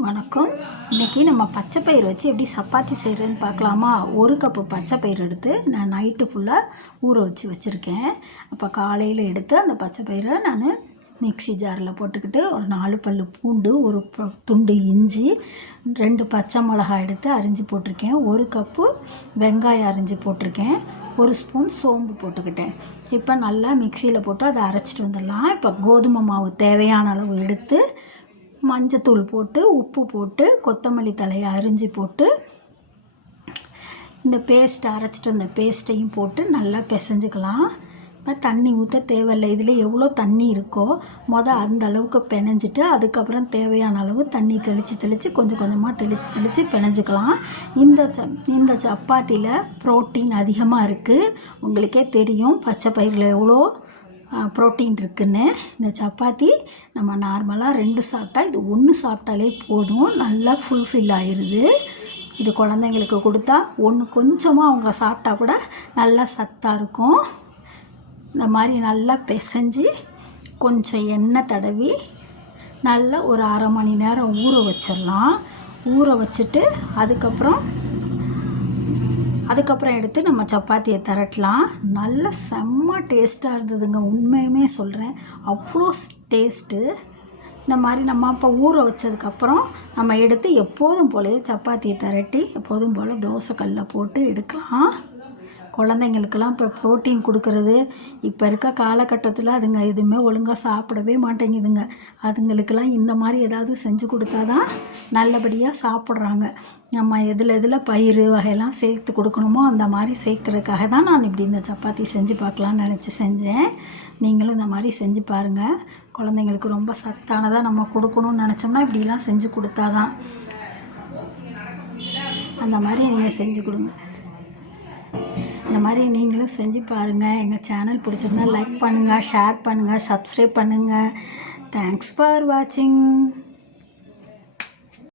வணக்கம். இன்றைக்கி நம்ம பச்சை பயிர் வச்சு எப்படி சப்பாத்தி செய்கிறதுன்னு பார்க்கலாமா? 1 கப்பு பச்சை பயிர் எடுத்து நான் நைட்டு ஃபுல்லாக ஊற வச்சுருக்கேன். அப்போ காலையில் எடுத்து அந்த பச்சை பயிரை நான் மிக்ஸி ஜாரில் போட்டுக்கிட்டு ஒரு 4 பல் பூண்டு, ஒரு துண்டு இஞ்சி, 2 பச்சை மிளகாய் எடுத்து அரிஞ்சு போட்டிருக்கேன், 1 கப்பு வெங்காயம் அரிஞ்சு போட்டிருக்கேன், 1 ஸ்பூன் சோம்பு போட்டுக்கிட்டேன். இப்போ நல்லா மிக்சியில் போட்டு அதை அரைச்சிட்டு வந்துடலாம். இப்போ கோதுமை மாவு தேவையான அளவு எடுத்து மஞ்சத்தூள் போட்டு, உப்பு போட்டு, கொத்தமல்லி தலையை அரிஞ்சு போட்டு, இந்த பேஸ்ட்டை அரைச்சிட்டு வந்த பேஸ்ட்டையும் போட்டு நல்லா பிசைஞ்சுக்கலாம். இப்போ தண்ணி ஊற்ற தேவையில்லை. இதில் எவ்வளோ தண்ணி இருக்கோ அந்த அளவுக்கு பிணைஞ்சிட்டு அதுக்கப்புறம் தேவையான அளவு தண்ணி தெளித்து கொஞ்சம் கொஞ்சமாக தெளித்து பிணைஞ்சிக்கலாம். இந்த சப்பாத்தியில் ப்ரோட்டீன் அதிகமாக இருக்குது. உங்களுக்கே தெரியும் பச்சை பயிரில் எவ்வளோ ப்ரோட்டீன் இருக்குதுன்னு. இந்த சப்பாத்தி நம்ம நார்மலாக 2 சாப்பிட்டா, இது 1 சாப்பிட்டாலே போதும், நல்லா ஃபுல்ஃபில் ஆயிடுது. இது குழந்தைங்களுக்கு கொடுத்தா கொஞ்சமாக அவங்க சாப்பிட்டா கூட நல்லா சத்தாக இருக்கும். இந்த மாதிரி நல்லா பிசைஞ்சு கொஞ்சம் எண்ணெய் தடவி நல்லா ஒரு 1/2 மணி நேரம் ஊற வச்சிடலாம். ஊற வச்சுட்டு அதுக்கப்புறம் எடுத்து நம்ம சப்பாத்தியை திரட்டலாம். நல்ல செம்ம டேஸ்ட்டாக இருந்ததுங்க. உண்மையுமே சொல்கிறேன், அவ்வளோ டேஸ்ட்டு. இந்த மாதிரி நம்ம அப்போ ஊற வச்சதுக்கப்புறம் நம்ம எடுத்து எப்போதும் போலவே சப்பாத்தியை திரட்டி எப்போதும் போல் தோசை கல்லில் போட்டு எடுக்கலாம். குழந்தைங்களுக்கெல்லாம் இப்போ ப்ரோட்டீன் கொடுக்கறது இப்போ இருக்க காலகட்டத்தில் அதுங்க எதுவுமே ஒழுங்காக சாப்பிடவே மாட்டேங்குதுங்க. அதுங்களுக்கெல்லாம் இந்த மாதிரி ஏதாவது செஞ்சு கொடுத்தா தான் நல்லபடியாக சாப்பிட்றாங்க. நம்ம எதில் பயிர் வகையெல்லாம் சேர்த்து கொடுக்கணுமோ அந்த மாதிரி சேர்க்குறதுக்காக தான் நான் இப்படி இந்த சப்பாத்தி செஞ்சு பார்க்கலான்னு நினச்சி செஞ்சேன். நீங்களும் இந்த மாதிரி செஞ்சு பாருங்கள். குழந்தைங்களுக்கு ரொம்ப சத்தானதாக நம்ம கொடுக்கணும்னு நினச்சோம்னா இப்படிலாம் செஞ்சு கொடுத்தா தான். அந்த மாதிரி நீங்கள் செஞ்சு கொடுங்க. இந்த மாதிரி நீங்களும் செஞ்சு பாருங்கள். எங்கள் சேனல் பிடிச்சிருந்தா லைக் பண்ணுங்கள், ஷேர் பண்ணுங்கள், சப்ஸ்கிரைப் பண்ணுங்கள். தேங்க்ஸ் ஃபார் வாட்சிங்.